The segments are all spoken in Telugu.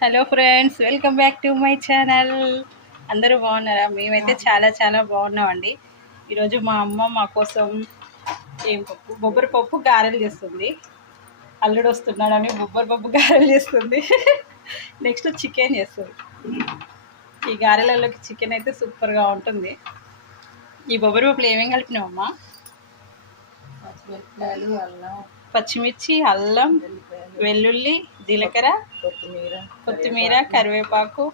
Hello friends, welcome back to my channel. అందరూ బాగున్నారా? మేమైతే చాలా చాలా బాగున్నామండి. ఈరోజు మా అమ్మ మా కోసం బొబ్బరి పప్పు గారెలు చేస్తుంది. అల్లుడు వస్తున్నాడని బొబ్బరి పప్పు గారెలు చేస్తుంది. నెక్స్ట్ చికెన్ చేస్తుంది. ఈ గారెలలోకి చికెన్ అయితే సూపర్గా ఉంటుంది. ఈ బొబ్బరి పప్పులు ఏమేమి కలిపినావమ్మా? పచ్చిమిర్చి, అల్లం, వెల్లుల్లి, జీలకర్ర, కొత్తిమీర, కరివేపాకు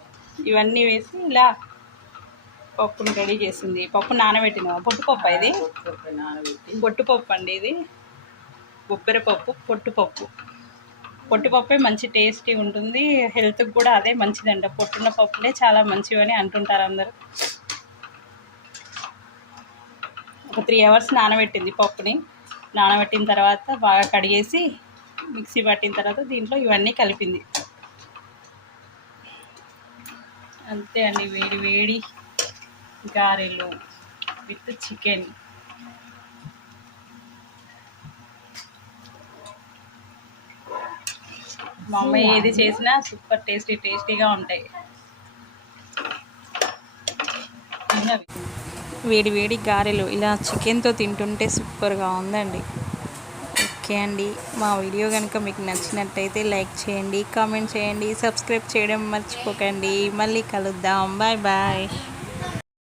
ఇవన్నీ వేసి ఇలా పప్పుని రెడీ చేసింది. పప్పు నానబెట్టినాము. పొట్టుపప్పు ఇది, పొట్టుపప్పు అండి. ఇది బొబ్బెరపప్పు, పొట్టుపప్పే మంచి టేస్టీ ఉంటుంది. హెల్త్కి కూడా అదే మంచిదంట. పొట్టున్న పప్పులే చాలా మంచివని అంటుంటారు అందరూ. ఒక 3 అవర్స్ నానబెట్టింది పప్పుని. నానబెట్టిన తర్వాత బాగా కడిగేసి మిక్సీ పట్టిన తర్వాత దీంట్లో ఇవన్నీ కలిపింది. అంతే అండి, వేడి వేడి గారెలు విత్ చికెన్. మా అమ్మ ఏది చేసినా సూపర్ టేస్టీగా ఉంటాయి. వేడి వేడి గారెలు ఇలా చికెన్తో తింటుంటే సూపర్గా ఉందండి. ఓకే అండి, మా వీడియో కనుక మీకు నచ్చినట్టయితే లైక్ చేయండి, కామెంట్ చేయండి, సబ్స్క్రైబ్ చేయడం మర్చిపోకండి. మళ్ళీ కలుద్దాం. Bye bye.